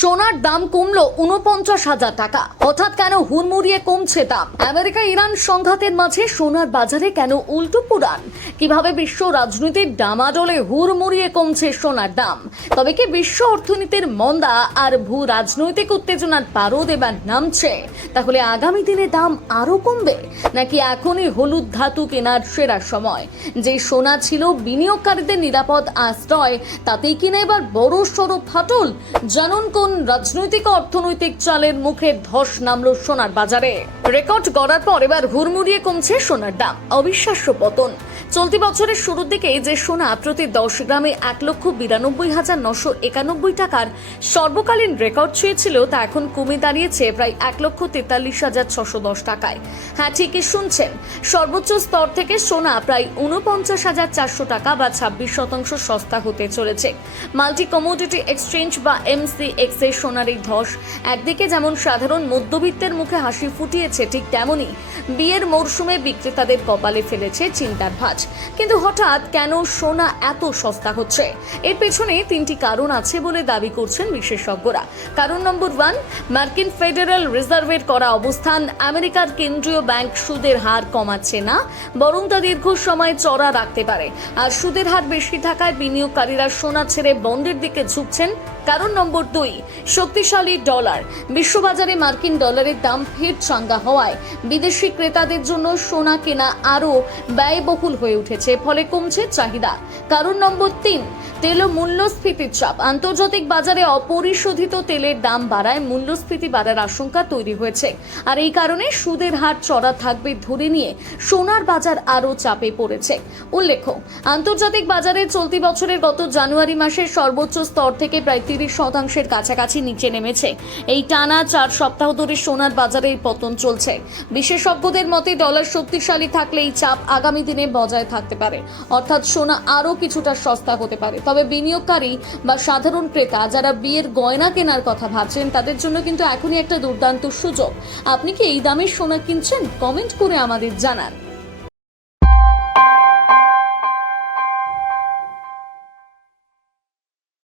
সোনার দাম কমলো ৪৯,০০০ টাকা। হঠাৎ কেন হুড়মুড়িয়ে কমছে দাম? আমেরিকা ইরান সংঘাতের মাঝে সোনার বাজারে কেন উল্টো পুরাণ? কিভাবে বিশ্ব রাজনীতির ডামাডোলে হুড়মুড়িয়ে কমছে সোনার দাম? তবে কি বিশ্ব অর্থনীতির মন্দা আর ভূ রাজনৈতিক উত্তেজনার পারদ এবার নামছে? তাহলে আগামী দিনে দাম আরো কমবে, নাকি এখনই হলুদ ধাতু কেনার সেরা সময়? যে সোনা ছিল বিনিয়োগকারীদের নিরাপদ আশ্রয়, তাতেই কিনা এবার বড় সড়ো ফাটল। জানুন কোন রাজনৈতিক অর্থনৈতিক চালের মুখে ধস নামলো সোনার বাজারে। রেকর্ড গড়ার পর এবার হুড়মুড়িয়ে কমছে সোনার দাম। অবিশ্বাস্য পতন। চলতি বছরের শুরুর দিকে যে সোনা প্রতি 10 গ্রামে ১,৯২,৯৯১ টাকার সর্বকালীন রেকর্ড ছুঁয়েছিল, তা এখন কমে দাঁড়িয়েছে প্রায় ১,৪৩,৬১০ টাকায়। হ্যাঁ, ঠিকই শুনছেন, সর্বোচ্চ স্তর থেকে সোনা প্রায় ৪৯,৪০০ টাকা বা ২৬% সস্তা হতে চলেছে। মাল্টি কমোডিটি এক্সচেঞ্জ বা MCX এর সোনার এই ধস একদিকে যেমন সাধারণ মধ্যবিত্তের মুখে হাসি ফুটিয়েছে, ঠিক তেমনই বিয়ের মরশুমে বিক্রেতাদের কপালে ফেলেছে চিন্তার ভাঁজ। কিন্তু হঠাৎ কেন সোনা এত সস্তা হচ্ছে? এর পেছনে 3টি কারণ আছে বলে দাবি করছেন বিশেষজ্ঞরা। কারণ নম্বর 1, মার্কিন ফেডারেল রিজার্ভের করা অবস্থান। আমেরিকার কেন্দ্রীয় ব্যাংক সুদের হার কমাচ্ছে না, বরং তা দীর্ঘ সময় চড়া রাখতে পারে। আর সুদের হার বেশি থাকায় বিনিয়োগকারীরা সোনা ছেড়ে বন্ডের দিকে ঝুঁকছেন। কারণ নম্বর 2, শক্তিশালী ডলার। বিশ্ববাজারে মার্কিন ডলারের দাম ফের চাঙ্গা হওয়ায় বিদেশি ক্রেতাদের জন্য সোনা কেনা আরও ব্যয়বহুল হয়ে উঠেছে, ফলে কমছে চাহিদা। কারণ নম্বর 3, তেল ও মূল্যস্ফীতির চাপ। আন্তর্জাতিক বাজারে অপরিশোধিত তেলের দাম বাড়ায় মূল্যস্ফীতি বাড়ার আশঙ্কা তৈরি হয়েছে। আর এই কারণে সুদের হার চড়া থাকবে ধরে নিয়ে সোনার বাজার আরও চাপে পড়েছে। উল্লেখ্য, আন্তর্জাতিক বাজারে চলতি বছরের গত জানুয়ারি মাসের সর্বোচ্চ স্তর থেকে প্রায় 30% কাছাকাছি নিচে নেমেছে। এই টানা 4 সপ্তাহ ধরে সোনার বাজারে পতন চলছে। বিশেষজ্ঞদের মতে ডলার শক্তিশালী থাকলে এই চাপ আগামী দিনে বজায় থাকতে পারে, অর্থাৎ সোনা আরও কিছুটা সস্তা হতে পারে। তবে বিনিয়োগকারী বা সাধারণ ক্রেতা যারা বিয়ের গয়না কেনার কথা ভাবছেন, তাদের জন্য কিন্তু এখনই একটা দুর্দান্ত সুযোগ। আপনি কি এই দামের সোনা কিনছেন? কমেন্ট করে আমাদের জানান।